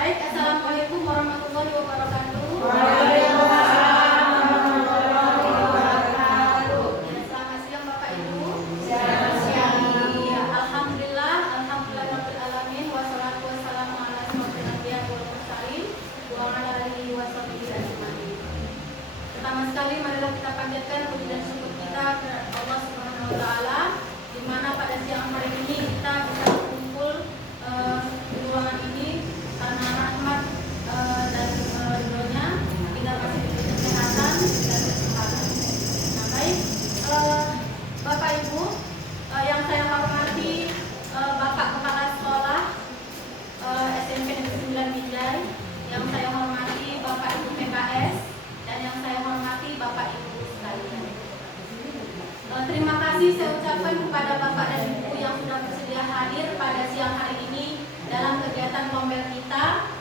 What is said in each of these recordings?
Baik, Assalamualaikum warahmatullahi wabarakatuh. Waalaikumsalam warahmatullahi wabarakatuh. Ya, selamat siang Bapak Ibu. Selamat siang. Ya, alhamdulillah rabbil alamin wassalatu wassalamu ala asyrofil anbiya'i wal mursalin wa ala alihi washabihi ajmain. Pertama sekali marilah kita panjatkan puji dan syukur kita kepada Allah Subhanahu wa taala di mana pada siang hari ini kita bisa berkumpul di ruangan ini karena rahmat dan ridhonya kita masih diberi kesehatan dan kesempatan. Nah, baik, Bapak Ibu yang saya hormati, Bapak Kepala Sekolah SMP Negeri 9 Binjai, yang saya hormati Bapak Ibu PKS, dan yang saya hormati Bapak Ibu sekalian. Terima kasih saya ucapkan kepada Bapak dan Ibu yang sudah bersedia hadir pada siang hari ini dalam kegiatan Lombel kita.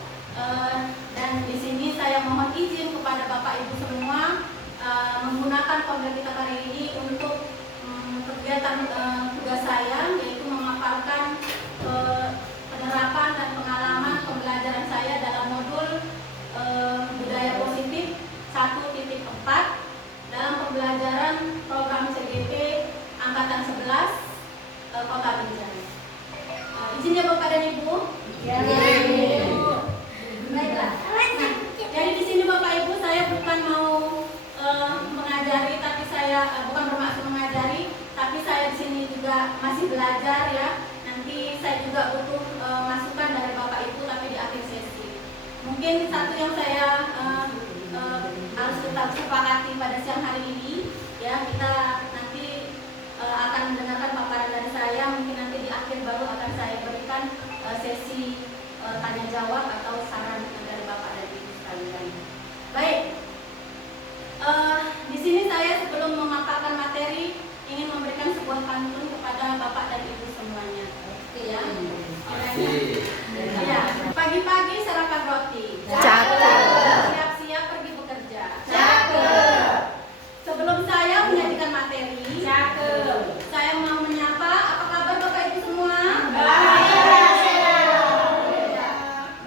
Dan di sini saya mohon izin kepada Bapak Ibu semua menggunakan Lombel kita kali ini untuk kegiatan tugas saya, yaitu memaparkan penerapan dan pengalaman pembelajaran saya dalam modul budaya positif 1.4 dalam pembelajaran program CGP angkatan 11 Kota Binjai. Izin ya Bapak dan Ibu. Ya. Baiklah. Nah, jadi di sini Bapak Ibu saya bukan mau mengajari, tapi saya bukan bermaksud mengajari, tapi saya di sini juga masih belajar ya. Nanti saya juga butuh masukan dari Bapak Ibu, tapi di akhir sesi. Mungkin satu yang saya harus tetap sepakati pada siang hari ini, ya kita nanti akan mendengarkan paparan dari saya. Mungkin nanti di akhir baru akan saya berikan sesi tanya jawab atau saran dari Bapak dan Ibu sekalian. Baik, di sini saya sebelum memaparkan materi ingin memberikan sebuah pantun kepada Bapak dan Ibu semuanya. Oke ya. Ya, pagi-pagi sarapan roti. Cakep. Siap-siap pergi bekerja. Cakep. Sebelum saya menyajikan materi, Cakep. saya mau menyapa, apa kabar Bapak Ibu semua?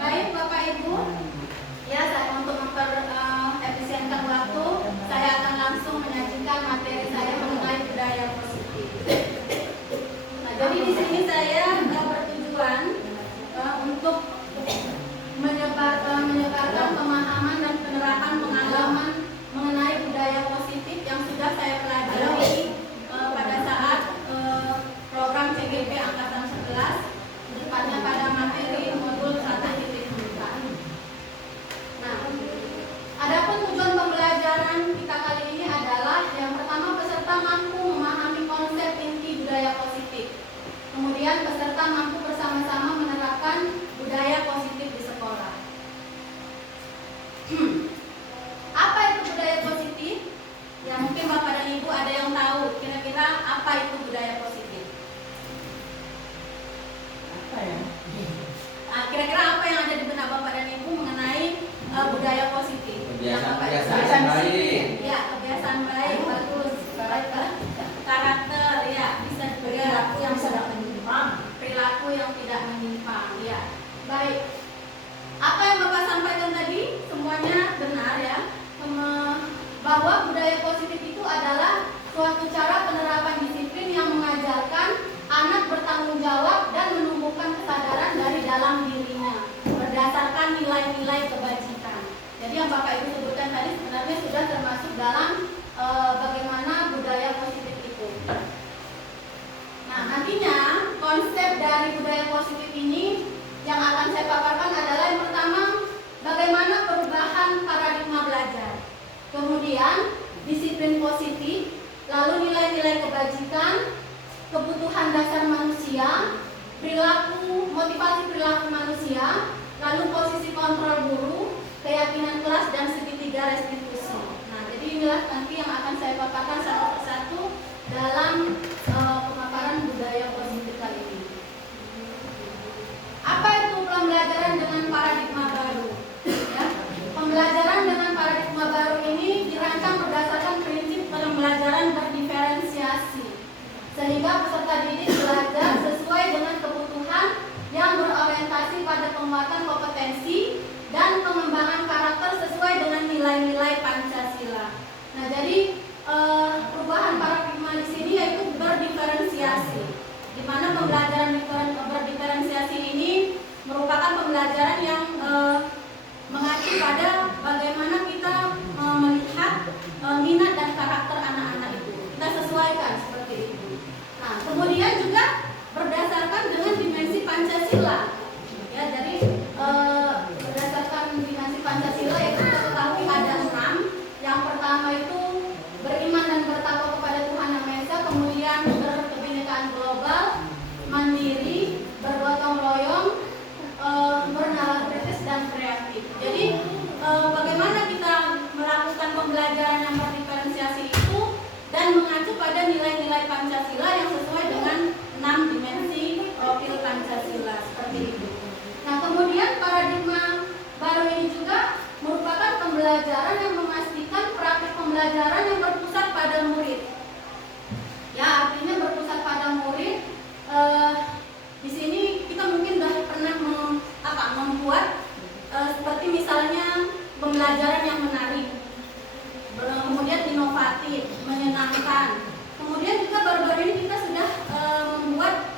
Baik Bapak Ibu. Ya, saya untuk memperefisienkan waktu, saya akan langsung menyajikan materi saya mengenai budaya positif. Nah, jadi di sini saya bertujuan untuk menyebarkan pemahaman dan penerapan pengalaman mengenai budaya positif yang sudah saya pelajari pada saat program CGP angkatan 11, tepatnya pada materi modul 1.4. Nah, adapun tujuan pembelajaran kita kali ini adalah yang pertama, peserta mampu memahami konsep inti budaya positif. Kemudian peserta mampu bersama-sama menerapkan budaya positif di sekolah. Apa itu budaya positif? Ya mungkin Bapak dan Ibu ada yang tahu kira-kira apa itu budaya positif. Apa ya? Nah, kira-kira apa yang ada di benak Bapak dan Ibu mengenai budaya positif? Kebiasaan baik. Ya, kebiasaan baik, bagus. Karakter, ya, bisa juga Perilaku yang sedang menyimpang. perilaku yang tidak menyimpang, ya. Baik. Apa yang Bapak sampaikan tadi semuanya benar ya. Bahwa budaya positif itu adalah suatu cara penerapan disiplin yang mengajarkan anak bertanggung jawab dan menumbuhkan kesadaran dari dalam dirinya berdasarkan nilai-nilai kebajikan. Jadi yang Bapak Ibu sebutkan tadi sebenarnya sudah termasuk dalam bagaimana budaya positif itu. Nah, nantinya konsep dari budaya positif ini yang akan saya paparkan adalah yang pertama, bagaimana perubahan paradigma belajar. Kemudian disiplin positif, lalu nilai-nilai kebajikan, kebutuhan dasar manusia, perilaku, motivasi perilaku manusia, lalu posisi kontrol guru, keyakinan kelas, dan segitiga restitusi. Nah, jadi inilah nanti yang akan saya paparkan satu persatu dalam pemaparan budaya positif kali ini. Apa itu pembelajaran dengan paradigma baru? Ya, pembelajaran dengan paradigma baru ini dirancang berdasarkan prinsip pembelajaran berdiferensiasi, sehingga peserta didik belajar sesuai dengan kebutuhan yang berorientasi pada penguatan kompetensi dan pengembangan karakter sesuai dengan nilai-nilai Pancasila. Nah, jadi perubahan paradigma di sini yaitu berdiferensiasi, di mana pembelajaran berdiferensiasi ini merupakan pembelajaran yang mengacu pada bagaimana kita melihat minat dan karakter anak-anak itu. Kita sesuaikan seperti itu. Nah, kemudian juga berdasarkan dengan dimensi Pancasila. Ya, jadi berdasarkan dimensi Pancasila yaitu kita ketahui ada 6. Yang pertama itu beriman dan bertakwa kepada Tuhan Yang Maha Esa, kemudian berkebinekaan global, mandiri, bergotong royong, bernalar kritis dan kreatif. Jadi bagaimana kita melakukan pembelajaran yang berdiferensiasi itu dan mengacu pada nilai-nilai Pancasila yang sesuai dengan 6 dimensi profil Pancasila seperti itu. Nah, kemudian paradigma baru ini juga merupakan pembelajaran yang memastikan praktik pembelajaran yang berpusat pada murid. Ya, artinya berpusat pada murid. Di sini kita mungkin sudah pernah membuat seperti misalnya pembelajaran yang menarik, kemudian inovatif, menyenangkan. Kemudian juga baru-baru ini kita sudah membuat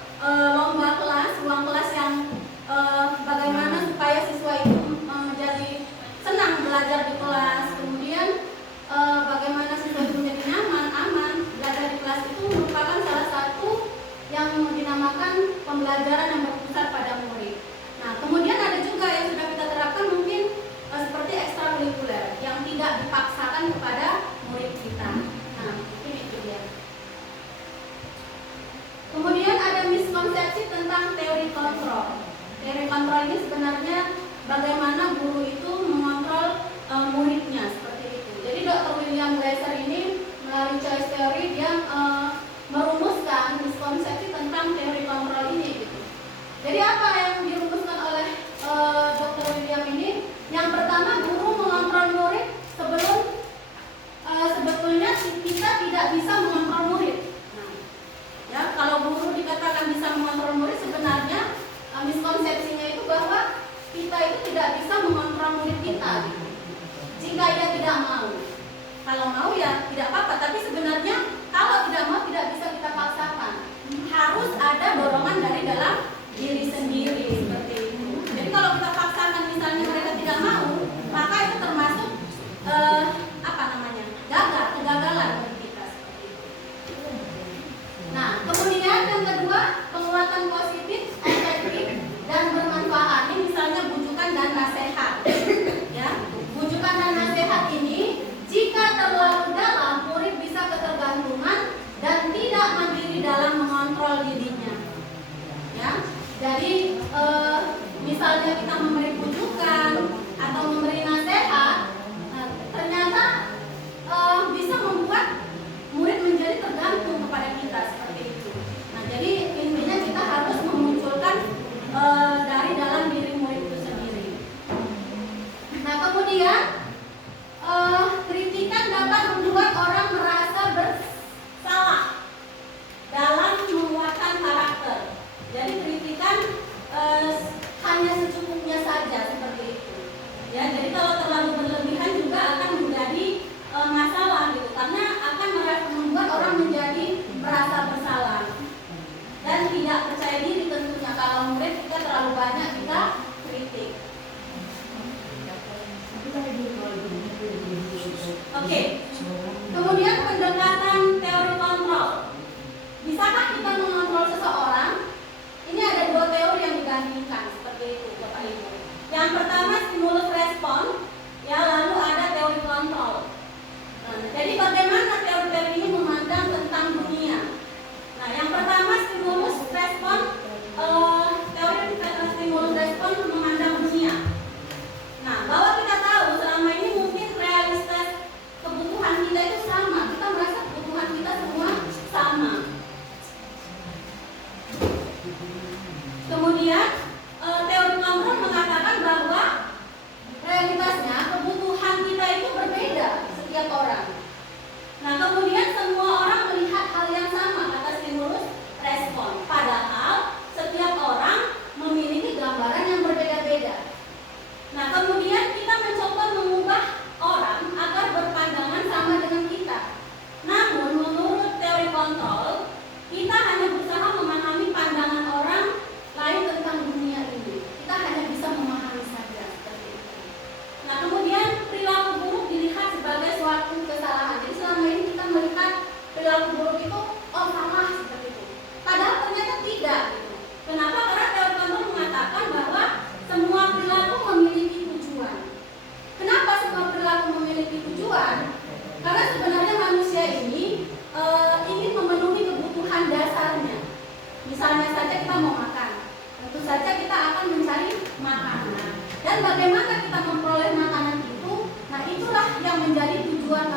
lomba kelas, ruang kelas yang bagaimana supaya siswa itu menjadi senang belajar di kelas. Kemudian bagaimana siswa itu menjadi nyaman, aman belajar di kelas itu merupakan salah satu yang dinamakan pembelajaran yang berpusat pada murid. Nah, kemudian ada juga yang sudah kita terapkan mungkin seperti ekstrakurikuler yang tidak dipaksakan kepada murid kita. Nah, mungkin itu dia. Kemudian ada miskonsepsi tentang teori kontrol. Teori kontrol ini sebenarnya bagaimana guru itu mengontrol muridnya seperti itu. Jadi Dr. William Glasser ini melalui choice theory dia merumuskan miskonsepsi tentang teori kontrol ini gitu. Jadi apa yang dirumuskan oleh Dr. William ini? Yang pertama, guru mengontrol murid sebetulnya kita tidak bisa mengontrol murid. Nah, ya, kalau guru dikatakan bisa mengontrol murid, sebenarnya miskonsepsinya itu bahwa kita itu tidak bisa mengontrol murid kita gitu. Jika ia tidak mau. Kalau mau ya tidak apa-apa, tapi sebenarnya buruk itu oh salah seperti itu. Padahal ternyata tidak gitu. Kenapa? Karena teori kontrol mengatakan bahwa semua perilaku memiliki tujuan. Kenapa semua perilaku memiliki tujuan? Karena sebenarnya manusia ini ingin memenuhi kebutuhan dasarnya. Misalnya saja kita mau makan, tentu saja kita akan mencari makanan. Dan bagaimana kita memperoleh makanan itu, nah itulah yang menjadi tujuan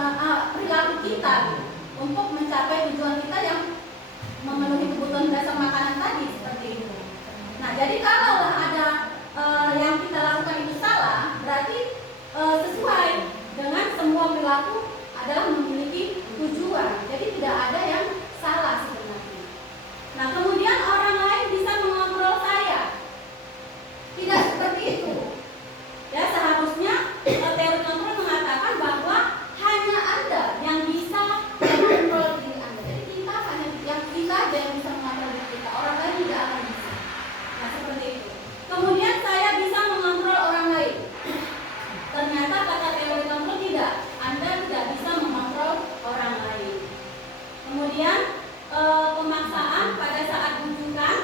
perilaku kita gitu, untuk mencapai tujuan kita yang memenuhi kebutuhan dasar makanan tadi seperti itu. Nah jadi kalau ada yang kita lakukan itu salah, berarti sesuai dengan semua perilaku adalah memiliki tujuan. Jadi tidak ada yang salah sebenarnya. Nah kemudian orang lain bisa mengontrol saya. Tidak seperti itu. Ya seharusnya teori kontrol mengatakan bahwa hanya Anda yang bisa mengontrol diri Anda. Jadi kita hanya kita aja yang bisa mengontrol diri kita. Orang lain tidak akan bisa. Nah seperti itu. Kemudian saya bisa mengontrol orang lain. Ternyata kata teori kontrol tidak. Anda tidak bisa mengontrol orang lain. Kemudian pemaksaan pada saat bujukan,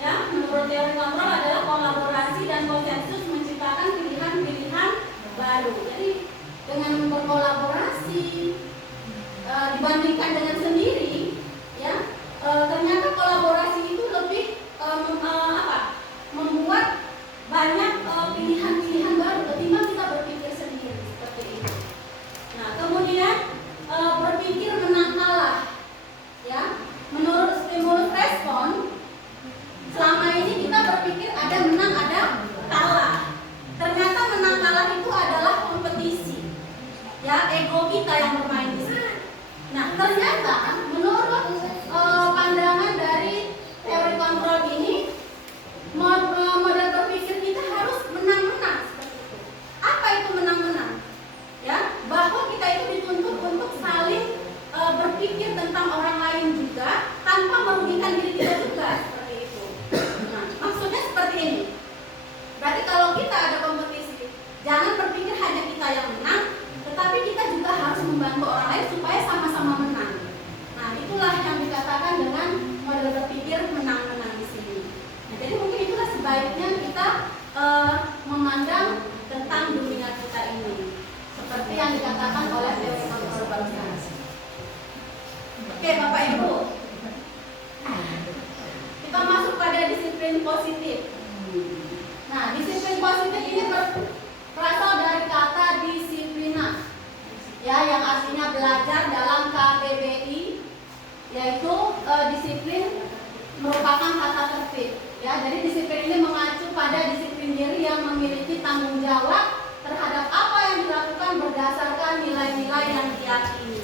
ya menurut teori kontrol adalah kolaborasi dan konsensus menciptakan pilihan-pilihan baru. Jadi dengan berkolaborasi dibandingkan dengan sendiri, ya ternyata kolaborasi itu lebih membuat banyak pilihan-pilihan baru ketimbang kita berpikir sendiri seperti itu. Nah kemudian berpikir menang kalah, ya menurut stimulus respon selama ini kita berpikir ada menang ada kalah. Ternyata menang kalah itu adalah kompetisi, ya ego kita yang bermain di sini. Nah ternyata menurut pandangan dari teori kontrol ini, model berpikir kita harus menang-menang seperti itu. Apa itu menang-menang? Ya, bahwa kita itu dituntut untuk saling berpikir tentang orang lain juga tanpa merugikan diri kita juga seperti itu. Nah, maksudnya seperti ini. Berarti kalau kita ada kompetisi, jangan berpikir hanya kita yang menang, tetapi kita juga harus membantu orang lain supaya sama-sama menang. Nah, itulah yang dikatakan dengan model berpikir menang-menang di sini. Nah, jadi mungkin itulah sebaiknya kita memandang tentang dunia kita ini, seperti yang dikatakan oleh teori kontrol barusan. Oke, Bapak Ibu, kita masuk pada disiplin positif. Nah, disiplin positif ini berasal dari kata disiplina, ya, yang artinya belajar dalam KBBI, yaitu disiplin merupakan kata tertib. Ya, jadi disiplin ini mengacu pada disiplin diri yang memiliki tanggung jawab terhadap apa yang dilakukan berdasarkan nilai-nilai yang diyakini.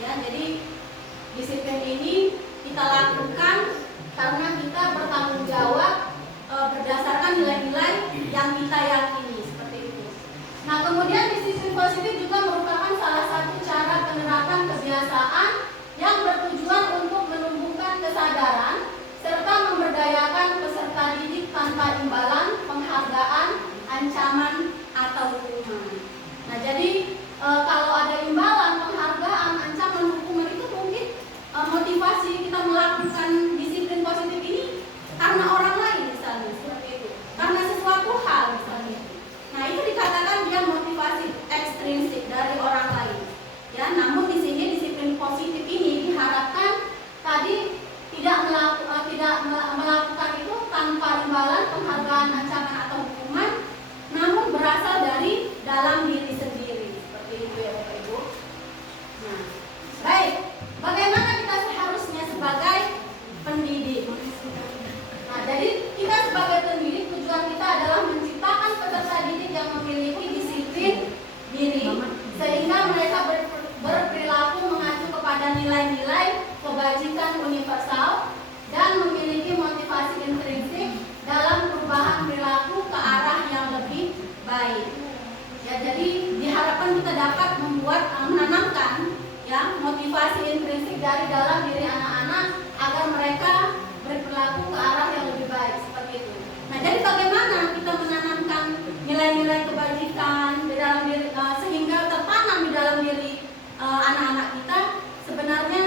Ya, jadi disiplin ini kita lakukan karena kita bertanggung jawab berdasarkan nilai-nilai yang kita yakini seperti itu. Nah, kemudian disiplin positif juga merupakan salah satu cara penerapan kebiasaan yang bertujuan untuk menumbuhkan kesadaran serta memberdayakan peserta didik tanpa imbalan, penghargaan, ancaman, atau hukuman. Nah, jadi kalau ada imbalan, penghargaan, ancaman, hukuman itu mungkin motivasi kita melakukan disiplin positif ini karena orang lain misalnya seperti itu, karena sesuatu hal misalnya. Nah, itu dikatakan dia motivasi ekstrinsik dari orang lain. Ya, namun di sini disiplin positif ini diharapkan tadi tidak melakukan itu tanpa imbalan, penghargaan, ancaman atau hukuman, namun berasal dari dalam diri sendiri seperti itu ya Bapak Ibu. Nah, baik, bagaimana kita seharusnya sebagai pendidik? Nah, jadi kita sebagai pendidik tujuan kita adalah menciptakan peserta didik yang memiliki disiplin diri sehingga mereka berperilaku mengacu kepada nilai-nilai kebajikan universal dan memiliki motivasi intrinsik dalam perubahan perilaku ke arah yang lebih baik. Ya, jadi diharapkan kita dapat menanamkan ya motivasi intrinsik dari dalam diri anak-anak agar mereka berperilaku ke arah yang lebih baik seperti itu. Nah, jadi bagaimana kita menanamkan nilai-nilai kebajikan di dalam diri sehingga tertanam di dalam diri anak-anak kita? Sebenarnya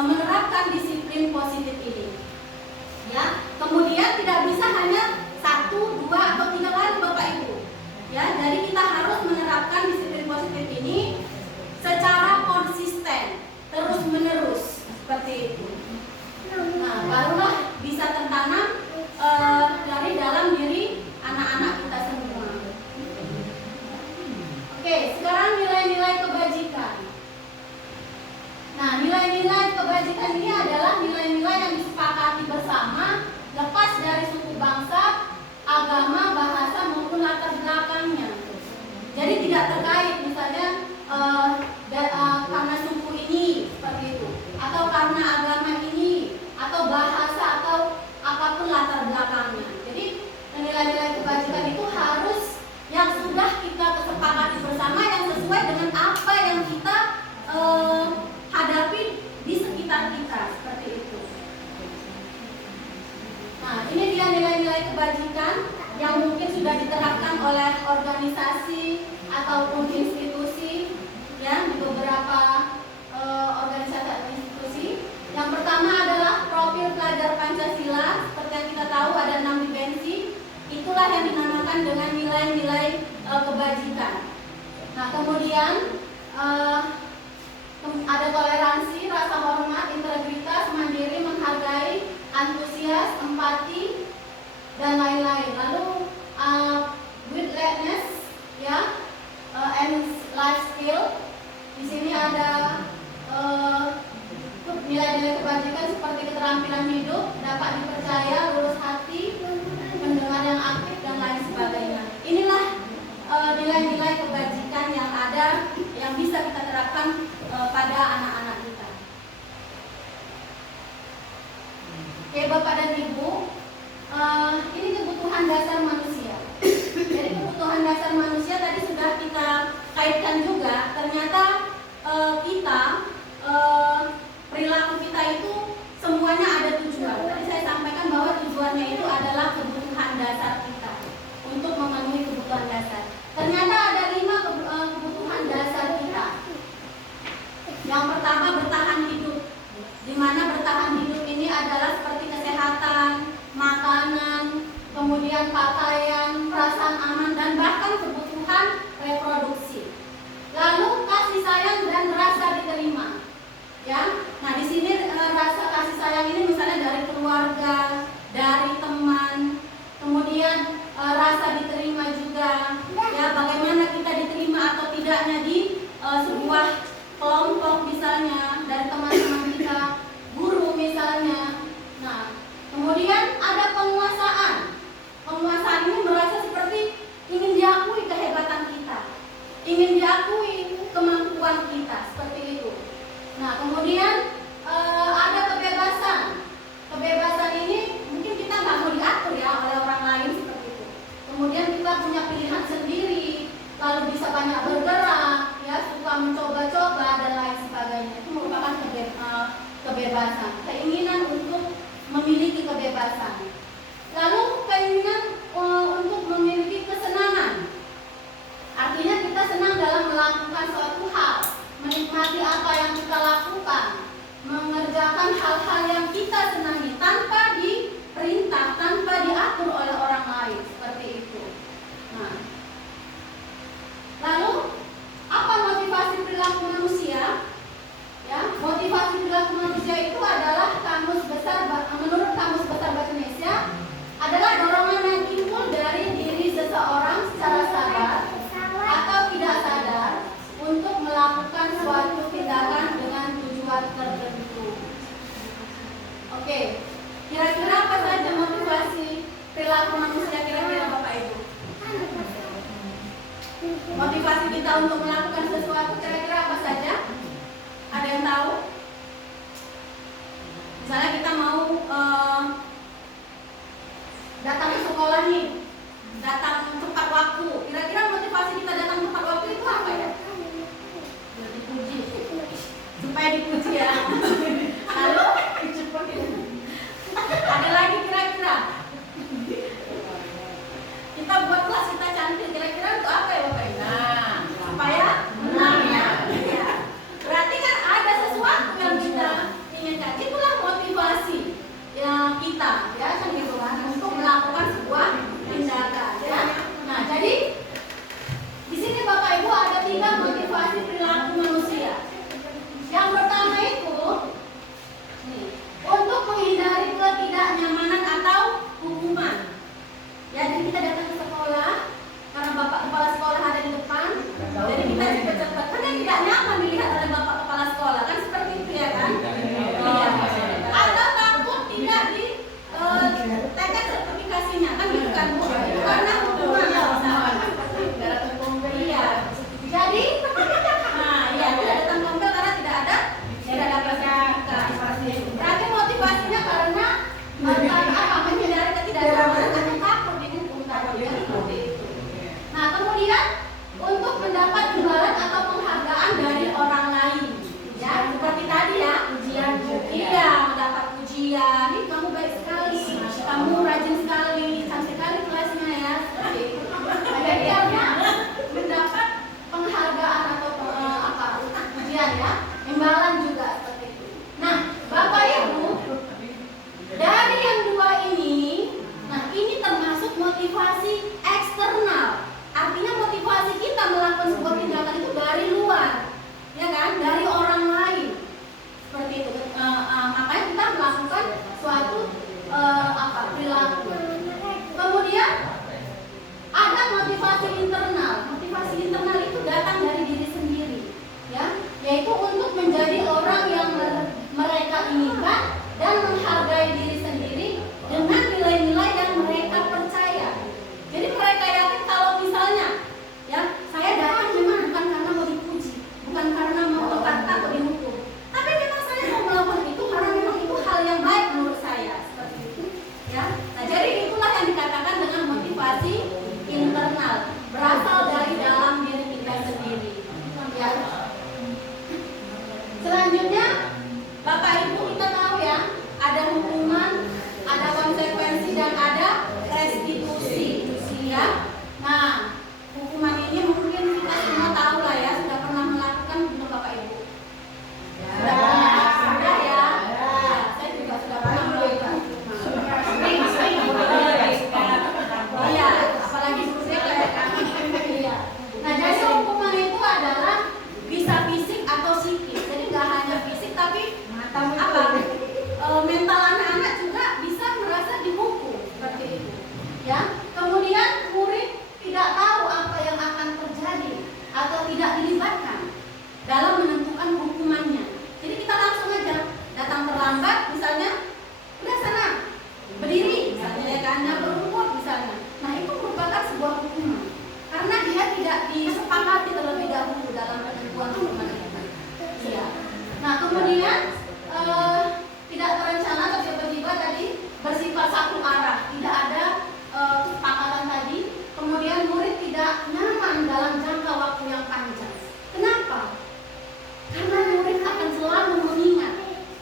menerapkan disiplin positif ini. Ya, kemudian tidak bisa hanya 1, 2, atau 3 kali Bapak Ibu. Ya, jadi kita harus menerapkan disiplin positif ini secara konsisten, terus menerus seperti itu. Nah, barulah bisa tertanam dari dalam diri anak-anak kita semua. Oke, sekarang nilai-nilai kebajikan. Nah, nilai-nilai kebajikan ini adalah nilai-nilai yang disepakati bersama, lepas dari suku bangsa, agama, bahasa maupun latar belakangnya. Jadi tidak terkait misalnya karena suku ini seperti itu, atau karena agama ini, atau bahasa, atau apapun latar belakangnya. Jadi nilai-nilai kebajikan itu harus yang sudah kita kesepakati bersama, yang sesuai dengan apa yang kita hadapi di sekitar kita, seperti itu. Nah, ini dia nilai-nilai kebajikan yang mungkin sudah diterapkan oleh organisasi ataupun institusi, ya, di beberapa organisasi atau institusi. Yang pertama adalah profil pelajar Pancasila. Seperti yang kita tahu ada 6 dimensi. Itulah yang dinamakan dengan nilai-nilai kebajikan. Nah, kemudian ada toleransi, rasa hormat, integritas, mandiri, menghargai, antusias, empati, dan lain-lain. Lalu willingness, ya, and life skill. Di sini ada nilai-nilai kebajikan seperti keterampilan hidup, dapat dipercaya, lurus hati, mendengar yang aktif, dan lain sebagainya. Inilah nilai-nilai kebajikan yang ada, yang bisa kita terapkan pada anak-anak kita. Oke, Bapak dan Ibu, ini kebutuhan dasar manusia. Jadi kebutuhan dasar manusia tadi sudah kita kaitkan juga. Ternyata perilaku kita itu semuanya ada tujuan. Tadi saya sampaikan bahwa tujuannya itu adalah kebutuhan dasar kita untuk memenuhi kebutuhan dasar. Ternyata ada 5 kebutuhan dasar kita. Yang pertama bertahan hidup, di mana bertahan hidup ini adalah seperti kesehatan, makanan, kemudian pakaian, perasaan aman, dan bahkan kebutuhan reproduksi. Lalu kasih sayang dan rasa diterima. Ya, nah di sini rasa kasih sayang ini misalnya dari keluarga, dari teman, kemudian rasa diterima juga. Ya, bagaimana kita diterima atau tidaknya di sebuah kelompok misalnya, dari teman-teman kita, guru misalnya. Nah, kemudian ada penguasaan. Penguasaan ini merasa seperti ingin diakui kehebatan kita, ingin diakui kemampuan kita, seperti itu. Nah, kemudian ada kebebasan. Kebebasan ini mungkin kita nggak mau diatur ya oleh orang lain, seperti itu. Kemudian kita punya pilihan sendiri, lalu bisa banyak bergerak, ya, suka mencoba-coba dan lain sebagainya. Itu merupakan kebebasan, keinginan untuk memiliki kebebasan. Lalu keinginan untuk memiliki kesenangan. Artinya kita senang dalam melakukan suatu hal, menikmati apa yang kita lakukan, mengerjakan hal-hal yang kita senangi tanpa diperintah, tanpa diatur oleh orang lain, seperti itu. Nah, lalu apa motivasi perilaku manusia? Ya, motivasi perilaku manusia itu adalah menurut Kamus Besar Bahasa Indonesia adalah dorongan yang timbul dari diri seseorang secara sadar atau tidak sadar untuk melakukan suatu tindakan dengan tujuan tertentu. Oke, kira-kira apa saja motivasi perilaku manusia, kira-kira Bapak Ibu? Motivasi kita untuk melakukan sesuatu kira-kira apa saja? Ada yang tahu? Misalnya kita mau datang ke sekolah nih, datang tepat waktu. Kira-kira motivasi kita datang tepat waktu itu apa ya? Dipuji, supaya dipuji ya. Lalu ada lagi kira-kira? Kita buat kelas kita cantik. Kira-kira untuk apa ya Bapak? Nah, supaya suatu perilaku. Kemudian ada motivasi internal. Motivasi internal itu datang dari diri sendiri, ya, yaitu untuk menjadi orang yang mereka inginkan dan menghargai diri sendiri dengan nilai-nilai yang mereka percaya. Jadi mereka yakin kalau misalnya, ya, saya datang memang bukan karena mau dipuji, bukan karena mau berkata atau dihukum, tapi memang saya mau melakukan itu karena memang itu hal yang baik menurut saya, seperti itu, ya. Nah, jadi itulah yang dikatakan dengan motivasi internal, berasal dari dalam diri kita sendiri, ya. Selanjutnya, Bapak Ibu, kita tahu ya, ada hukuman, ada konsekuensi, dan ada restitusi, ya. Nah, hukuman ini mungkin kita semua tahu lah ya, sudah pernah melakukan untuk Bapak Ibu. Sudah ya. Saya juga sudah pernah melakukan. Iya, apalagi saya kayak iya. Nah, jadi hukuman itu adalah bisa fisik atau psikis. Jadi nggak hanya fisik, tapi mental anak-anak juga bisa merasa dihukum seperti itu, ya. Kemudian murid tidak tahu apa yang akan terjadi atau tidak dilibatkan dalam menentukan hukumannya. Jadi kita langsung aja datang terlambat, misalnya, udah sana berdiri, misalnya, ya kan, berumur misalnya. Nah, itu merupakan sebuah hukuman karena dia tidak disepakati terlebih dahulu dalam penentuan hukuman itu. Iya. Nah, kemudian tidak terencana atau tiba-tiba tadi bersifat satu arah, tidak ada kesepakatan tadi. Kemudian murid tidak nyaman dalam jangka waktu yang panjang. Kenapa? Karena murid akan selalu mengingat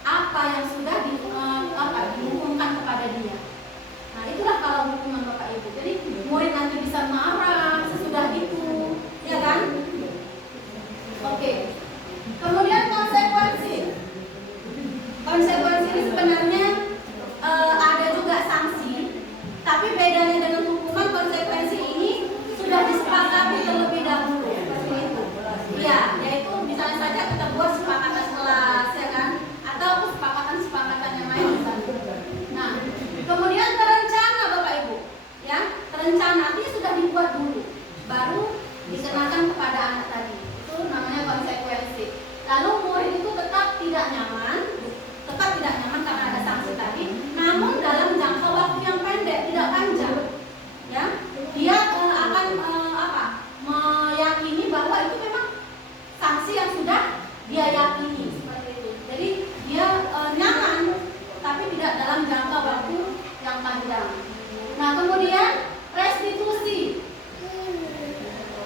apa yang sudah dihukumkan kepada dia. Nah, itulah kalau hukuman Bapak Ibu. Jadi murid nanti bisa marah sesudah itu, ya kan? Oke. Kemudian konsekuensi. Konsekuensi ini sebenarnya ada juga sanksi, tapi bedanya dengan hukuman, konsekuensi ini sudah disepakati terlebih dahulu, seperti itu. Iya, yaitu misalnya saja kita buat sepakatan kelas, ya kan, atau kesepakatan yang lain misalnya. Nah, kemudian terencana Bapak Ibu, ya, terencana artinya sudah dibuat dulu, baru dikenakan kepada anak tadi. Itu namanya konsekuensi. Lalu murid itu tetap tidak nyaman karena ada sanksi tadi, namun dalam jangka waktu yang pendek, tidak panjang, ya. Dia akan meyakini bahwa itu memang sanksi yang sudah dia yakini, seperti itu. Jadi dia nyaman, tapi tidak dalam jangka waktu yang panjang. Nah, kemudian restitusi,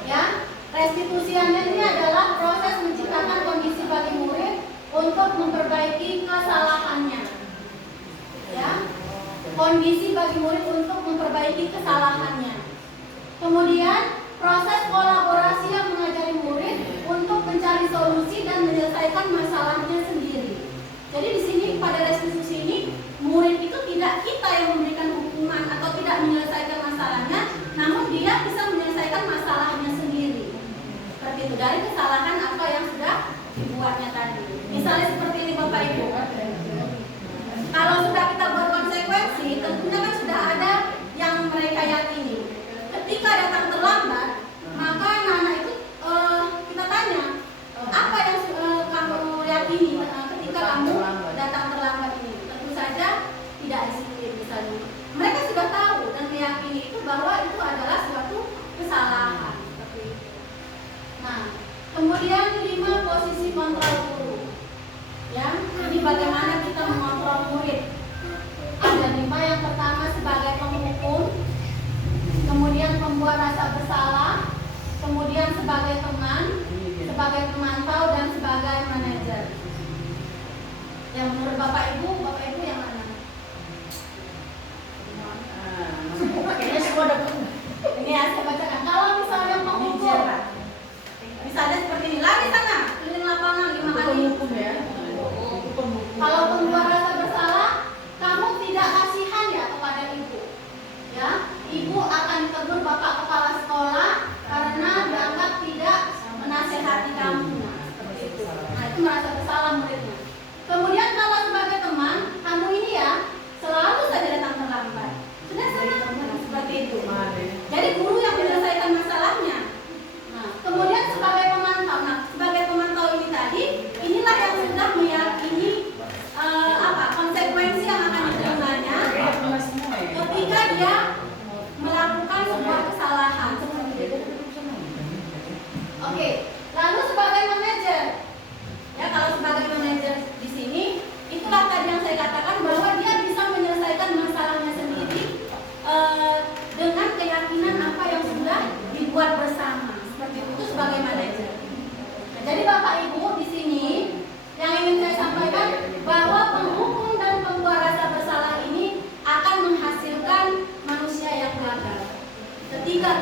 ya. Restitusiannya ini adalah proses menciptakan kondisi bagi murid untuk memperbaiki kesalahannya, ya. Kondisi bagi murid untuk memperbaiki kesalahannya. Kemudian proses kolaborasi yang mengajari murid untuk mencari solusi dan menyelesaikan masalahnya sendiri. Jadi di sini pada restitusi ini murid itu tidak kita yang memberikan hukuman atau tidak menyelesaikan masalahnya, namun dia bisa menyelesaikan masalahnya sendiri. Seperti itu, dari kesalahan apa yang sudah dibuatnya tadi. Misalnya seperti ini Bapak Ibu. Kalau sudah kita buat konsekuensi, tentunya kan sudah ada yang mereka yakini. Ketika datang terlambat, maka anak-anak itu kita tanya, apa yang kamu yakini ketika kamu datang terlambat ini? Tentu saja tidak disiplin misalnya. Mereka sudah tahu dan meyakini itu bahwa itu adalah suatu kesalahan. Seperti itu. Nah, kemudian 5 posisi kontrol guru. Ya, ini bagaimana kita mengontrol murid. Ada 5. Yang pertama sebagai penghukum, kemudian pembuat rasa bersalah, kemudian sebagai teman, sebagai pemantau, dan sebagai manajer. Yang menurut Bapak Ibu yang mana? Kayaknya semua dapat. Ini ya, saya bacakan. Kalau misalnya penghukum, misalnya seperti ini, lari sana, keliling lapangan 5 kali. Hukum ya. Kalau pembuat rasa bersalah, kamu tidak kasihan ya kepada ibu, ya. Ibu akan ditegur Bapak Kepala Sekolah karena dianggap tidak menasehati kamu. Nah, seperti itu. Nah, itu merasa bersalah muridnya. Kemudian kalau sebagai teman, kamu ini ya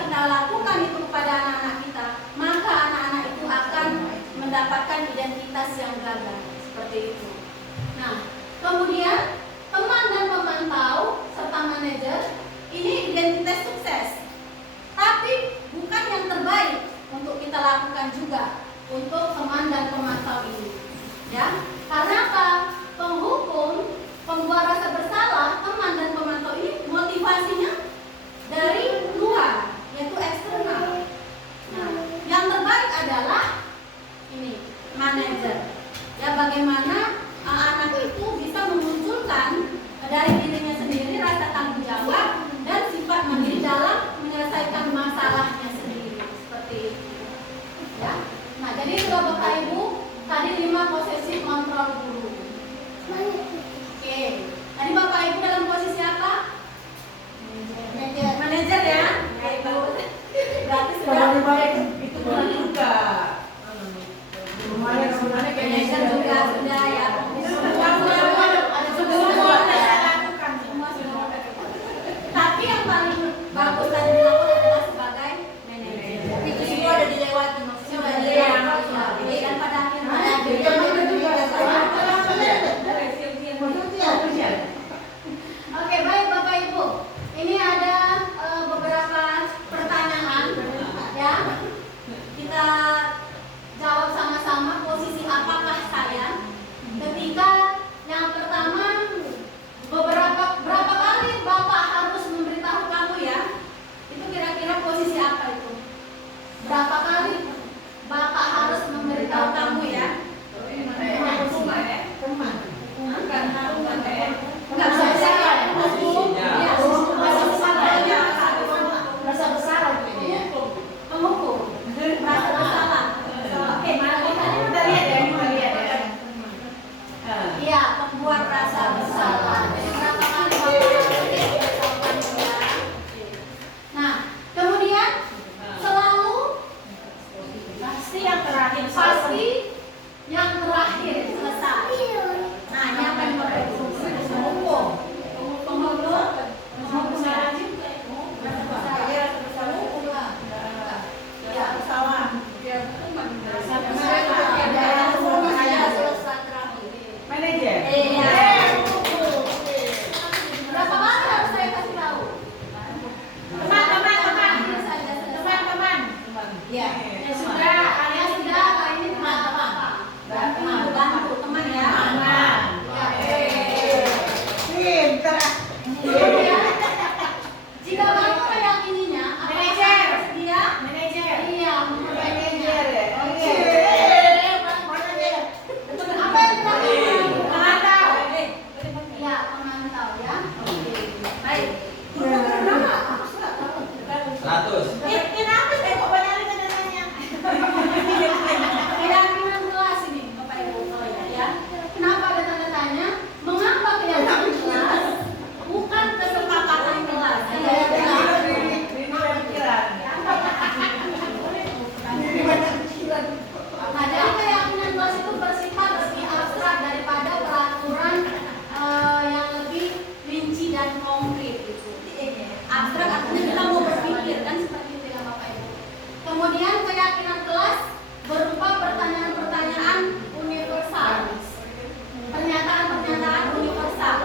kita lakukan itu kepada anak-anak kita, maka anak-anak itu akan mendapatkan identitas yang gagah seperti itu. Nah, kemudian teman dan pemantau serta manajer ini identitas sukses, tapi bukan yang terbaik untuk kita lakukan juga untuk teman dan pemantau ini, ya. Karena apa? Penghukum, pembuat rasa bersalah, teman dan pemantau ini motivasinya dari luar, yaitu eksternal. Nah, yang terbaik adalah ini manajer. Ya, bagaimana anak itu bisa memunculkan dari dirinya sendiri rasa tanggung jawab dan sifat mandiri dalam menyelesaikan masalahnya sendiri, seperti itu. Ya. Nah, jadi itu Bapak Ibu, tadi 5 posisi kontrol guru. Oke. Tadi Bapak Ibu dalam posisi apa? Manajer ya. Baik, Bu. Berarti sudah itu juga. manajer juga sudah ya. Tapi yang paling bagus tadi dilakukan adalah sebagai manajer. Itu semua udah dilewati, maksudnya udah dilewati. Dan pada akhirnya Oke, baik Bapak Ibu. Ini ada beberapa pertanyaan ya. Kita jawab sama-sama, posisi apakah saya? Ketika yang pertama, berapa kali Bapak harus memberitahu kamu ya? Itu kira-kira posisi apa itu? Berapa kali Bapak harus memberitahu kamu ya? Enggak saya hukum. Ya, Rasa bersalah ini ya. penghukum. Merasa bersalah. Oke, Kita lihat ya. iya, membuat rasa bersalah. Jadi berapa kali Bapak harus memberitahu kamu ya? Nah, kemudian selalu Pasti yang terakhir. pasti yang terakhir selesai. Nah, ini apa yang Bapak Ibu? Penghukum. Penghukum ya. Ya, Manajer. berapa kali harus saya kasih tahu? Teman-teman. Ya, ya sudah, ini teman apa? Bantu teman ya. Ya. Pintar. Kemudian, jika kamu meyakininya, apakah Manajer. bersedia? Manajer. Iya, memperbaikinya. Oke. Apa yang dilakukan? Pemantau. Ya, pemantau ya. Baik. 100. Kenapa saya kok banyak tanya? Keyakinan kelas ini, Bapak Ibu ya. Kenapa ada tanda tanya? Mengapa keyakinan kelas bukan kesepakatan kelas? Nah, jadi keyakinan kelas itu bersifat lebih abstrak daripada peraturan yang lebih rinci dan konkret gitu. Abstrak artinya kita mau berpikir kan seperti itu ya Bapak Ibu. Kemudian keyakinan kelas berupa pertanyaan-pertanyaan universal. Pernyataan-pernyataan universal.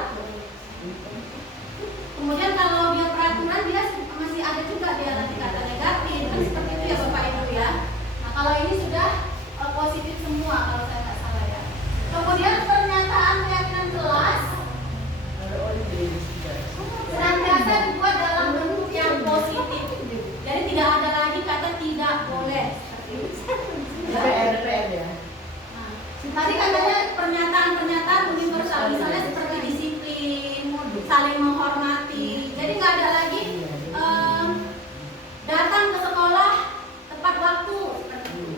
Kemudian kalau dia peraturan dia masih ada juga dia nanti kata negatif kan seperti itu ya Bapak Ibu ya. Nah, kalau ini sudah positif semua kalau saya nggak salah ya. Kemudian pernyataan keyakinan kelas senantiasa dibuat dalam bentuk yang positif. Jadi tidak ada lagi kata tidak boleh. DPR ya. Nah, tadi katanya pernyataan-pernyataan universal, misalnya seperti disiplin, saling menghormati. Jadi nggak ada lagi datang ke sekolah tepat waktu,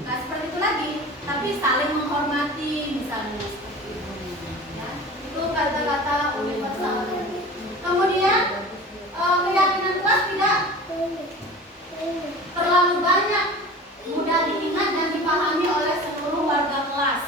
nggak seperti itu lagi, tapi saling menghormati misalnya seperti itu. Ya, itu kata-kata universal. Kemudian keyakinan kelas tidak terlalu banyak, mudah diingat dan dipahami oleh seluruh warga kelas.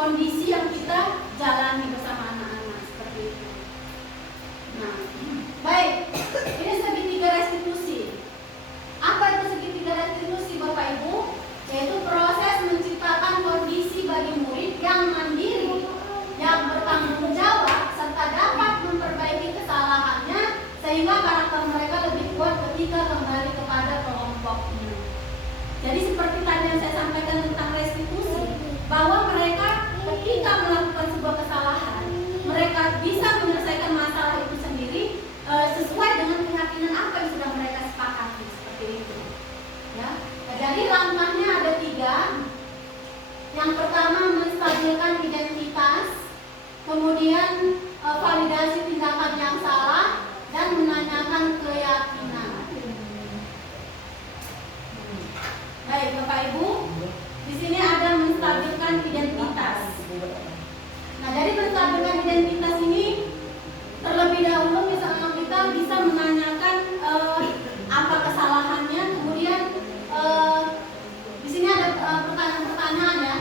kondisi yang kita jalani bersama anak-anak seperti itu. Nah, baik, ini segitiga restitusi. Apa itu segitiga restitusi, Bapak Ibu? Yaitu proses menciptakan kondisi bagi murid yang mandiri, yang bertanggung jawab serta dapat memperbaiki kesalahannya sehingga karakter mereka lebih kuat ketika kembali kepada kelompoknya. Jadi seperti tadi yang saya sampaikan tentang restitusi, bahwa mereka ketika melakukan sebuah kesalahan, mereka bisa menyelesaikan masalah itu sendiri sesuai dengan keyakinan apa yang sudah mereka sepakati, seperti itu. Ya. Nah, jadi langkahnya ada 3. Yang pertama menstabilkan identitas, kemudian validasi tindakan yang salah, dan menanyakan keyakinan. Baik, Bapak Ibu, di sini ada menstabilkan identitas. Nah, dari menstabilkan identitas ini terlebih dahulu misalnya kita bisa menanyakan apa kesalahannya, kemudian di sini ada pertanyaan-pertanyaan ya.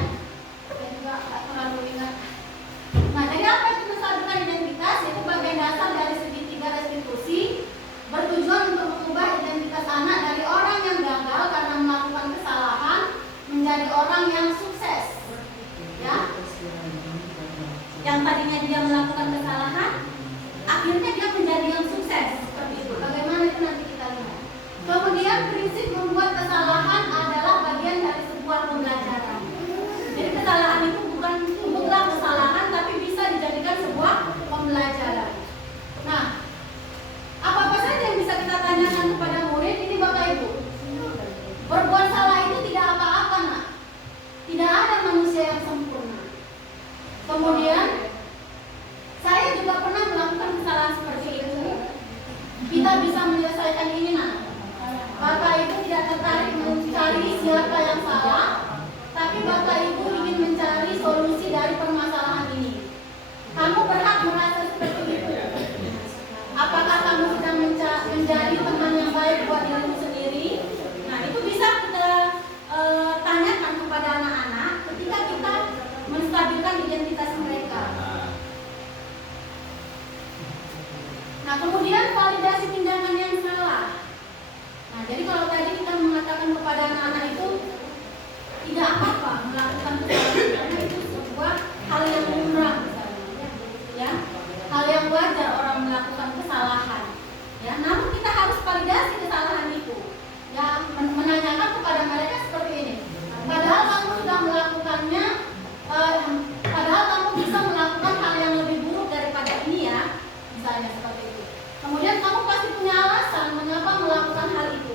Saya juga nggak terlalu ingat. Nah, jadi apa itu menstabilkan identitas? Itu bagian dasar dari segitiga restitusi, bertujuan untuk mengubah identitas anak dari orang yang gagal karena melakukan kesalahan menjadi orang yang sukses. Ya. Yang tadinya dia melakukan kesalahan, akhirnya dia menjadi yang sukses, seperti itu. Bagaimana itu nanti kita lihat. Kemudian prinsip membuat kesalahan adalah bagian dari sebuah pembelajaran. Jadi kesalahan itu bukanlah kesalahan, tapi bisa dijadikan sebuah pembelajaran. Nah, apa-apa saja yang bisa kita tanyakan kepada murid ini, Bapak Ibu. Berbuat salah itu tidak apa-apa, nak. Tidak ada manusia yang sempurna. Kemudian saya juga pernah melakukan kesalahan seperti itu. Kita bisa menyelesaikan ini, nak. Bapak Ibu tidak tertarik mencari siapa yang salah, tapi Bapak Ibu ingin mencari solusi dari permasalahan ini. Kamu berhak merasa seperti itu. Apakah kamu sedang menjadi teman yang baik buat dirimu sendiri? Nah, itu bisa kita tanyakan kepada anak-anak ketika kita menstabilkan identitas mereka. Nah, kemudian validasi tindakan yang salah. Nah, jadi kalau tadi kita mengatakan kepada anak-anak itu tidak apa-apa melakukan kesalahan karena itu sebuah hal yang lumrah misalnya, ya, hal yang wajar orang melakukan kesalahan. Ya, namun kita harus validasi kesalahan itu. Ya, menanyakan kepada mereka seperti ini. Padahal kamu sudah melakukannya, padahal kamu bisa melakukan hal yang lebih buruk daripada ini ya, misalnya seperti itu. Kemudian kamu pasti punya alasan mengapa melakukan hal itu.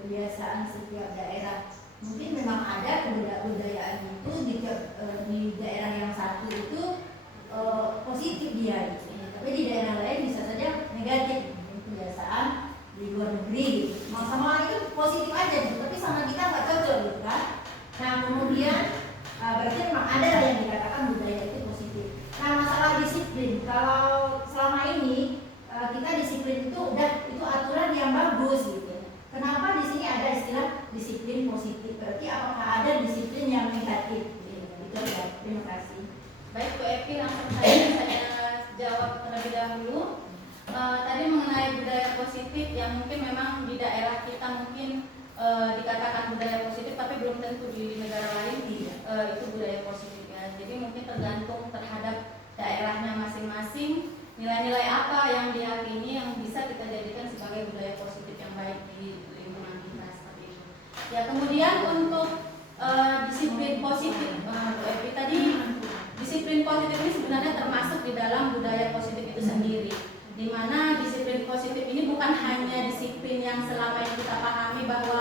kebiasaan setiap daerah mungkin memang ada kebudayaan itu di daerah yang satu itu positif dia gitu. Tapi di daerah lain bisa saja negatif, mungkin kebiasaan di luar negeri gitu. Sama itu positif aja gitu, tapi sama kita nggak cocok gitu kan. Nah kemudian berarti memang ada lah yang dikatakan budaya itu positif. Nah masalah disiplin, kalau selama ini kita disiplin itu itu aturan yang bagus gitu. Kenapa di sini ada istilah disiplin positif? Berarti apakah ada disiplin yang negatif? Itu ya. Terima kasih. Baik Bu Epi, langsung saya jawab terlebih dahulu. Tadi mengenai budaya positif yang mungkin memang di daerah kita mungkin dikatakan budaya positif, tapi belum tentu di negara lain itu budaya positif ya. Jadi mungkin tergantung terhadap daerahnya masing-masing, nilai-nilai apa yang diyakini yang bisa kita jadikan sebagai budaya positif yang baik di lingkungan kita seperti itu. Ya kemudian untuk disiplin positif, Bu Epi tadi disiplin positif ini sebenarnya termasuk di dalam budaya positif itu sendiri. Di mana disiplin positif ini bukan hanya disiplin yang selama yang kita pahami bahwa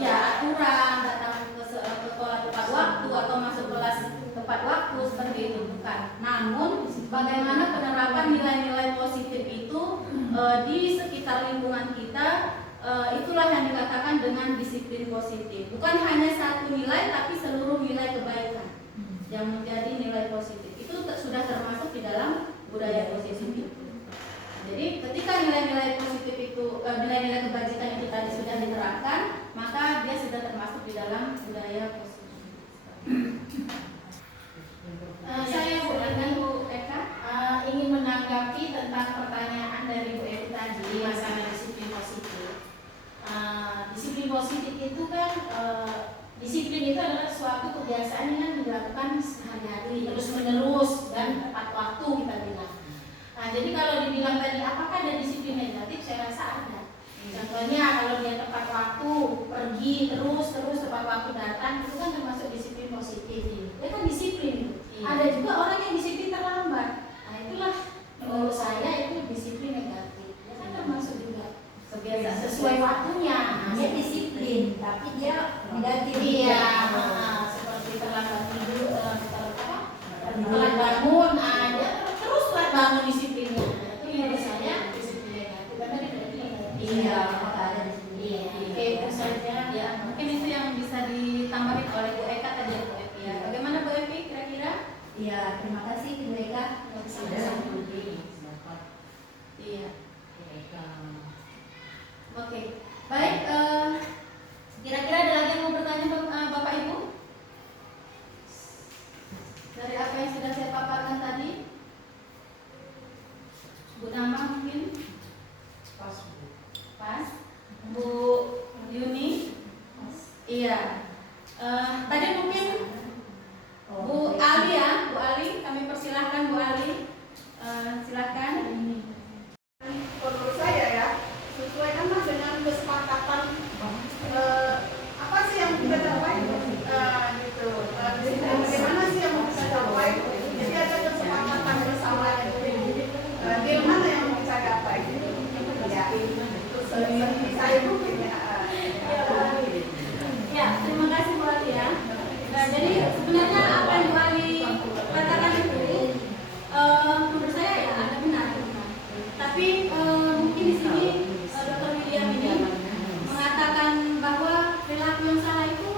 ya aturan, datang ke sekolah tepat waktu atau masuk kelas tepat waktu seperti itu, bukan. Namun bagaimana penerapan nilai-nilai positif itu di sekitar lingkungan kita, itulah yang dikatakan dengan disiplin positif. Bukan hanya satu nilai tapi seluruh nilai kebaikan yang menjadi nilai positif. Itu sudah termasuk di dalam budaya positif itu. Jadi ketika nilai-nilai positif itu, nilai-nilai kebajikan itu tadi sudah diterapkan, maka dia sudah termasuk di dalam budaya positif. Saya Bu Eka ingin menanggapi tentang pertanyaan dari Bu Eka tadi masalah disiplin positif. Disiplin positif itu kan disiplin itu adalah suatu kebiasaan yang dilakukan sehari-hari terus menerus dan tepat waktu kita bilang. Nah, jadi kalau dibilang tadi apakah ada disiplin negatif, saya rasa ada. Contohnya kalau dia tepat waktu pergi terus tepat waktu datang, itu kan termasuk disiplin positif. Dia kan disiplin. Ada juga orang yang disiplin terlambat. Nah itulah menurut saya itu disiplin negatif. Dia kan termasuk juga kebiasaan sesuai waktunya. Dia disiplin, tapi dia negatif. Iya, seperti terlambat tidur, telat bangun, dia terus telat bangun disiplinnya. Itu menurut saya disiplin negatif. Karena dia negatif. Iya, apakah ada disiplin? Iya, oke itu saja. Ya, mungkin itu yang bisa ditambahin oleh Bu Eka tadi ya Bu Epi ya. Bagaimana Bu Epi kira-kira? Iya, terima kasih Bu Eka. Iya. Oke, baik. Kira-kira ada lagi yang mau bertanya Bapak Ibu? Dari apa yang sudah saya paparkan tadi? Bu Nama mungkin? Pas. Bu Yuni? Iya. Tadi mungkin Bu Ali ya, Bu Ali, kami persilahkan Bu Ali. Silahkan. Menurut saya ya, sesuaikanlah dengan kesepakatan apa sih yang kita capai gitu. Bagaimana sih yang mau kita capai? Jadi ada kesepakatan bersama di mana yang mau kita capai? Ya, saya mungkin Ya, terima kasih Bu Ali ya. Nah, jadi sebenarnya apa yang Bu Ali katakan itu menurut saya ya ada benar. Tapi mungkin di sini Dr. William ini mengatakan bahwa perilaku yang salah itu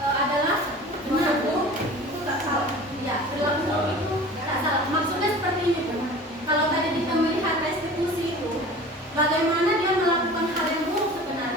adalah benar Bu. itu tak salah. Ya, perilaku itu tak salah. Maksudnya seperti ini Bu. Kalau tadi kita melihat restitusi itu, bagaimana dia melakukan hal yang buruk sebenarnya.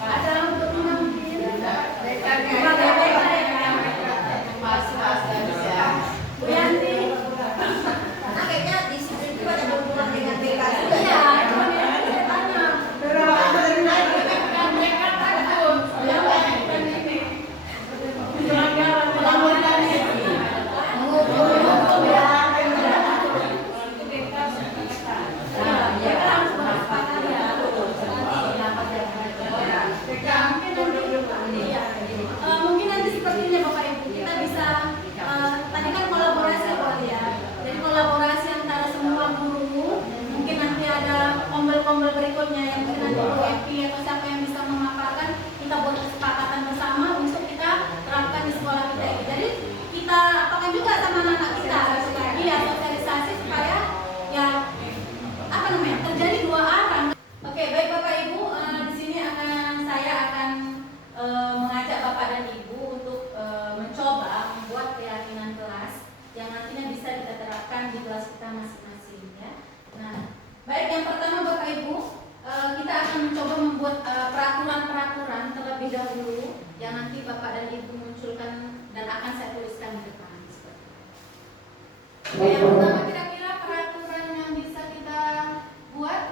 Ada bentuknya mungkin. Bu Yanti. Karena kayaknya disiplin itu ada hubungan dengan BK juga Iya, ya. cuma yang saya tanya. Mungkin nanti sepertinya Bapak Ibu kita bisa tadi kan kolaborasi Pak ya. Jadi kolaborasi antara semua guru. Mungkin nanti ada kombel-kombel berikutnya yang mungkin nanti Bu Epi atau siapa yang bisa memaparkan, kita buat kesepakatan bersama untuk kita terapkan di sekolah kita ini. Jadi kita apakan juga sama anak-anak kita. Iya, sosialisasi supaya ya apa namanya terjadi dua arah. Oke, baik Bapak Ibu, di sini saya akan mengajak Bapak dan Ibu untuk mencoba membuat keyakinan kelas yang nantinya bisa kita terapkan di kelas kita masing-masing ya. Nah, baik yang pertama Bapak Ibu, kita akan mencoba membuat peraturan-peraturan terlebih dahulu yang nanti Bapak dan Ibu munculkan dan akan saya tuliskan di depan. Seperti itu. Yang pertama kira-kira peraturan yang bisa kita buat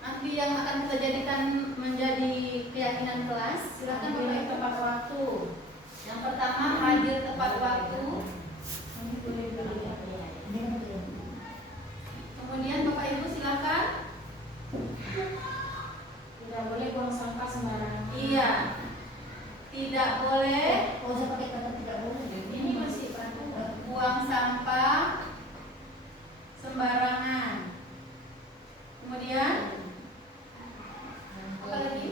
nanti yang akan kita jadikan menjadi keyakinan kelas. Silakan Bapak Ibu tepat waktu. Yang pertama hadir tepat waktu. Kemudian Bapak Ibu silakan. Tidak boleh buang sampah sembarangan. Iya. Tidak boleh Oh, saya pakai kata tidak boleh. ini masih buang sampah sembarangan. Kemudian apa lagi?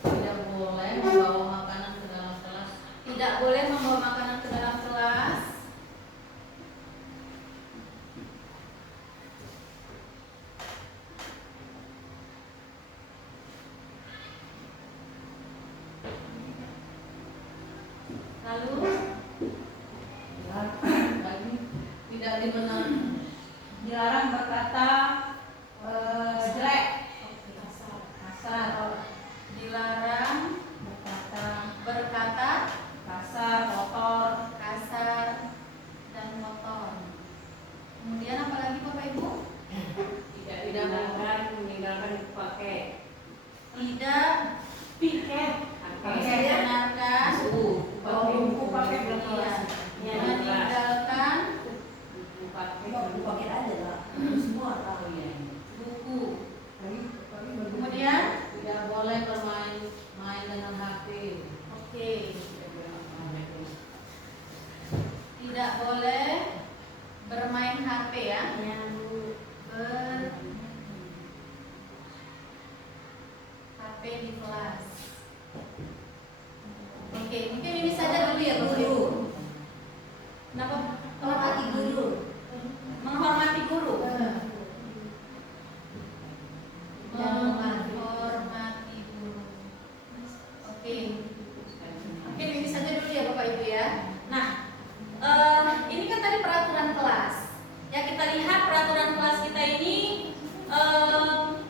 Tidak boleh membawa makanan ke dalam kelas. Tidak boleh membawa makanan ke dalam kelas. Lalu Lagi tidak dilarang berkata jelek, kasar, dilarang berkata kasar, kotor. kasar dan kotor. Kemudian apa lagi Bapak Ibu? Tidak dibenarkan meninggalkan buku pakai. Tidak Piket. dibenarkan Buku pakai belum iya, Iya, meninggalkan buku pakai. Buku paket aja lah. Semua tahu ya. buku. Kemudian Tidak boleh bermain dengan HP. oke, tidak boleh bermain HP ya. Ber HP di kelas. Oke, mungkin ini saja dulu ya Bapak Ibu. Kenapa? Menghormati guru. Menghormati guru. Dan Menghormati guru. Oke. Mungkin ini saja dulu ya Bapak Ibu ya. Nah, ini kan tadi peraturan kelas. Ya kita lihat peraturan kelas kita ini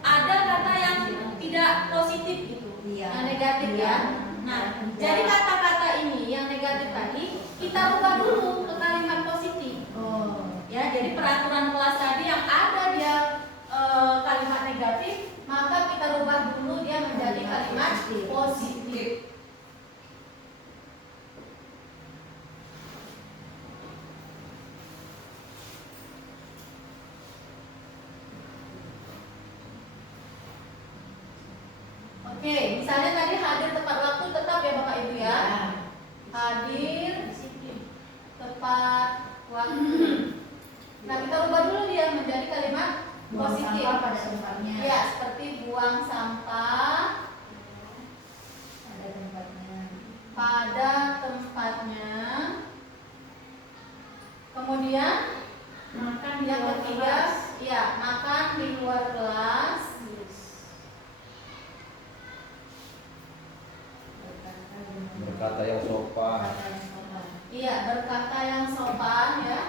ada kata yang tidak positif gitu, Iya. yang negatif ya. Nah, jadi kata-kata ini yang negatif tadi kita ubah dulu ke kalimat positif. Oh. Ya, jadi peraturan kelas tadi yang ada dia kalimat negatif, maka kita rubah dulu dia menjadi kalimat positif. Oke, misalnya tadi hadir tepat waktu tetap ya Bapak Ibu ya. Hadir tepat waktu. Nah, kita rubah dulu dia menjadi kalimat Buang positif. sampah pada tempatnya. Ya, seperti buang sampah Ada tempatnya. pada tempatnya. Kemudian Makan di yang luar ketiga, kelas. ya, makan di luar kelas. Berkata yang sopan. Iya, berkata yang sopan ya.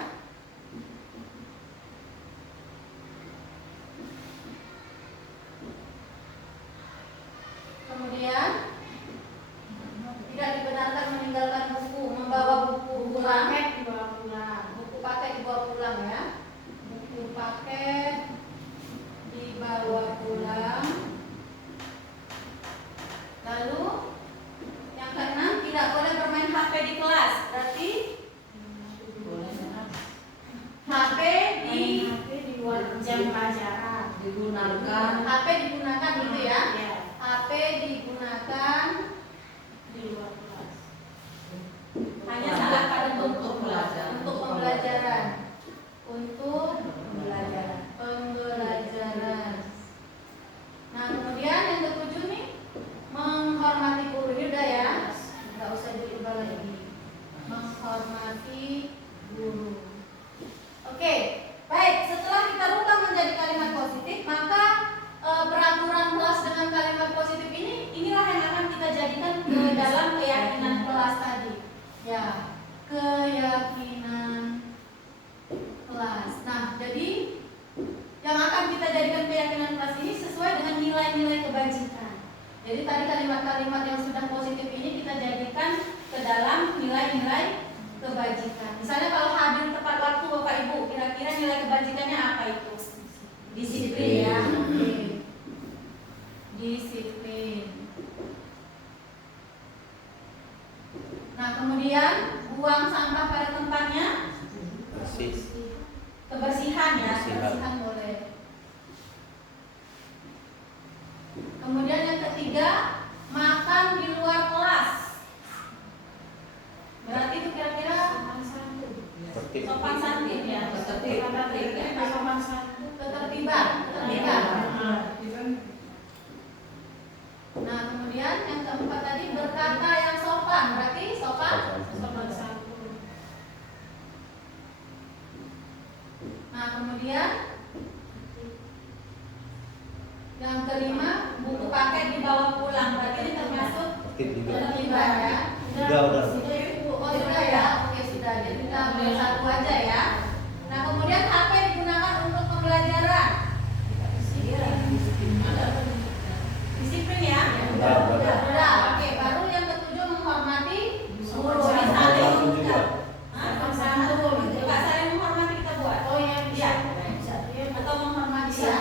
pelajaran. digunakan HP digunakan gitu ya. Ya, HP digunakan di luar kelas. hanya saat pada untuk pelajaran. untuk pembelajaran. Untuk pembelajaran. Nah, kemudian yang ketujuh nih, menghormati guru. Ini udah ya, nggak usah diubah lagi. Menghormati guru. Oke, baik. Setelah kita rubah menjadi kalimat positif, maka peraturan kelas dengan kalimat positif inilah yang akan kita jadikan ke dalam keyakinan kelas tadi. Ya, keyakinan kelas. Nah, jadi yang akan kita jadikan keyakinan kelas ini sesuai dengan nilai-nilai kebajikan. Jadi tadi kalimat-kalimat yang sudah positif ini kita jadikan ke dalam nilai-nilai kebajikan. Misalnya kalau hadir tepat waktu Bapak Ibu, kira-kira nilai kebajikannya apa itu? Disiplin ya. Oke. Disiplin. Nah, kemudian buang sampah pada tempatnya. Bersih. Kebersihan ya, kebersihan boleh. Kemudian yang ketiga, makan di luar kelas. Berarti itu kira-kira Tertib. sopan santun ya, ketertiban. Nah, kemudian yang keempat tadi berkata yang sopan, berarti sopan santun. Nah, kemudian yang kelima, buku paket dibawa pulang, berarti ini termasuk Tertib juga. ketertiban ya. Udah. Oh sudah ya, oke sudah. Jadi kita ambil satu aja ya. Nah, kemudian HP digunakan untuk pembelajaran. Disiplin ya. Udah. Oke, baru yang ketujuh menghormati guru. Ini saling Santun juga. Coba saling menghormati kita buat. Oh ya, Iya. Atau menghormati ya.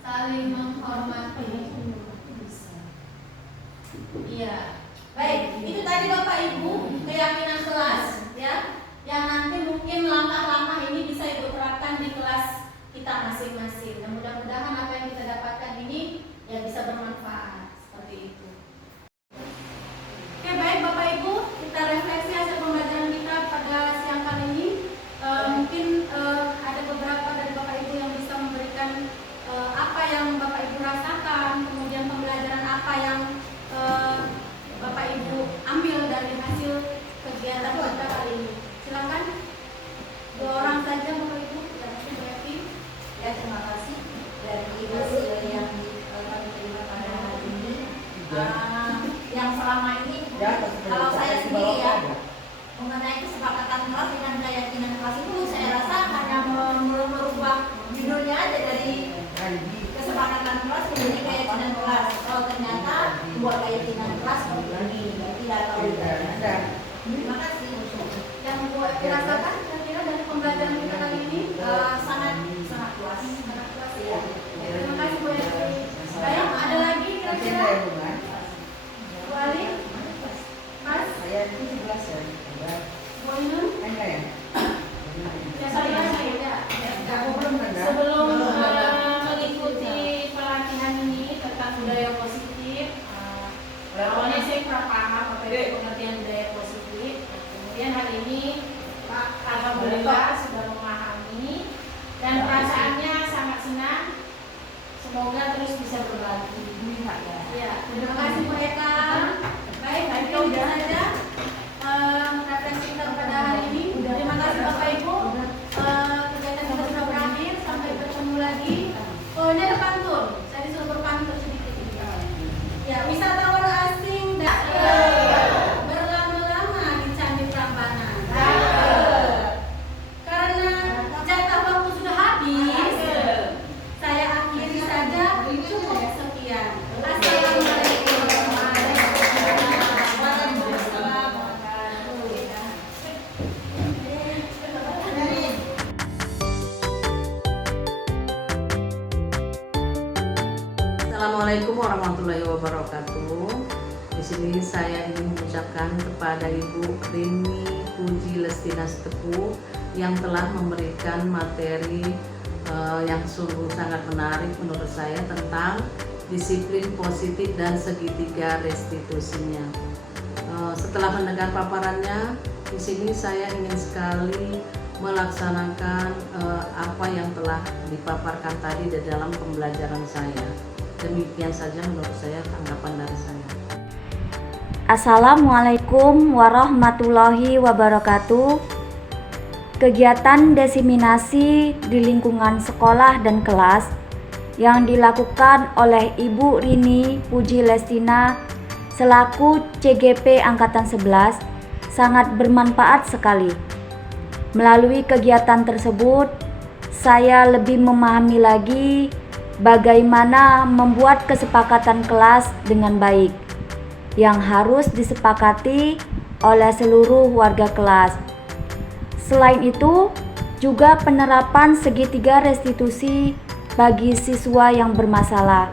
Saling menghormati. Iya. Baik, itu tadi Bapak Ibu keyakinan kelas ya. Yang nanti mungkin langkah-langkah ini bisa Ibu terapkan di kelas kita masing-masing. Dan mudah-mudahan apa yang kita dapatkan ini ya bisa bermanfaat seperti itu. Oke, baik Bapak Ibu, kita refleksi hasil pembelajaran kita pada siang kali ini. Mungkin ada beberapa dari Bapak Ibu yang bisa memberikan apa yang Bapak Ibu rasakan, kemudian pembelajaran apa yang Bapak Ibu ambil dari hasil kegiatan kita kali ini. Silakan 2 orang saja Bapak Ibu. Berarti Ya, terima kasih dari hasil yang kami terima pada hari ini. Yang selama ini, kalau saya sendiri ya, mengenai kesepakatan kelas dengan keyakinan kelas itu, saya rasa hanya merubah judulnya aja dari kesepakatan kelas menjadi keyakinan kelas. Kalau ternyata buat keyakinan kelas lagi, tidak tahu. Terima kasih. yang buat dirasakan kira-kira dari pembelajaran kita kali ini Sangat puas. sangat puas ya. Terima kasih Bu Esti. Bayang ada lagi kira-kira? Bu Ali, Mas, Bu Ainun, ya saya sebelum mengikuti pelatihan ini tentang budaya positif, awalnya saya kurang paham apa itu pengertian budaya positif. Kemudian hari ini alhamdulillah sudah memahami dan perasaannya sangat senang. Semoga terus bisa berbagi. ya. Terima kasih Bu Eka. Baik, itu saja refleksi kita pada hari ini. Terima kasih Bapak Ibu. Kegiatan kita sudah berakhir. Sampai bertemu lagi. Oh, ini ada pantun. Saya disuruh berpantun sedikit. Ya, wisatawan asing datang berlama-lama di Candi Prambanan. Karena jatah waktu sudah habis, saya akhiri saja. Cukup sekian. Assalamualaikum warahmatullahi wabarakatuh. Assalamualaikum warahmatullahi wabarakatuh. Di sini saya ingin mengucapkan kepada Ibu Rini Puji Lestinas Tepu yang telah memberikan materi yang sungguh sangat menarik menurut saya tentang disiplin positif dan segitiga restitusinya. Setelah mendengar paparannya, di sini saya ingin sekali melaksanakan apa yang telah dipaparkan tadi di dalam pembelajaran saya. Demikian saja menurut saya tanggapan dari saya. Assalamualaikum warahmatullahi wabarakatuh. Kegiatan diseminasi di lingkungan sekolah dan kelas yang dilakukan oleh Ibu Rini Puji Lestina selaku CGP Angkatan 11 sangat bermanfaat sekali. Melalui kegiatan tersebut, saya lebih memahami lagi bagaimana membuat kesepakatan kelas dengan baik yang harus disepakati oleh seluruh warga kelas. Selain itu, juga penerapan segitiga restitusi bagi siswa yang bermasalah.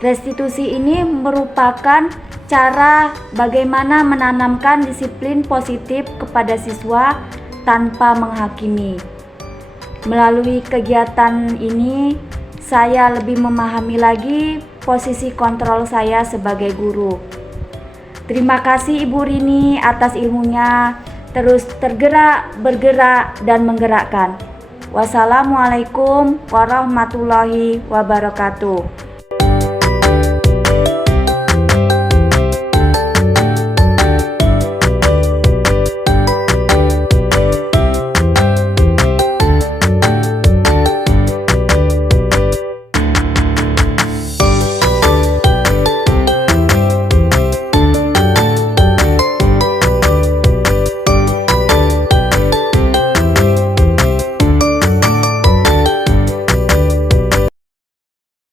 Restitusi ini merupakan cara bagaimana menanamkan disiplin positif kepada siswa tanpa menghakimi. Melalui kegiatan ini, saya lebih memahami lagi posisi kontrol saya sebagai guru. Terima kasih Ibu Rini atas ilmunya. Terus tergerak, bergerak, dan menggerakkan. Wassalamualaikum warahmatullahi wabarakatuh.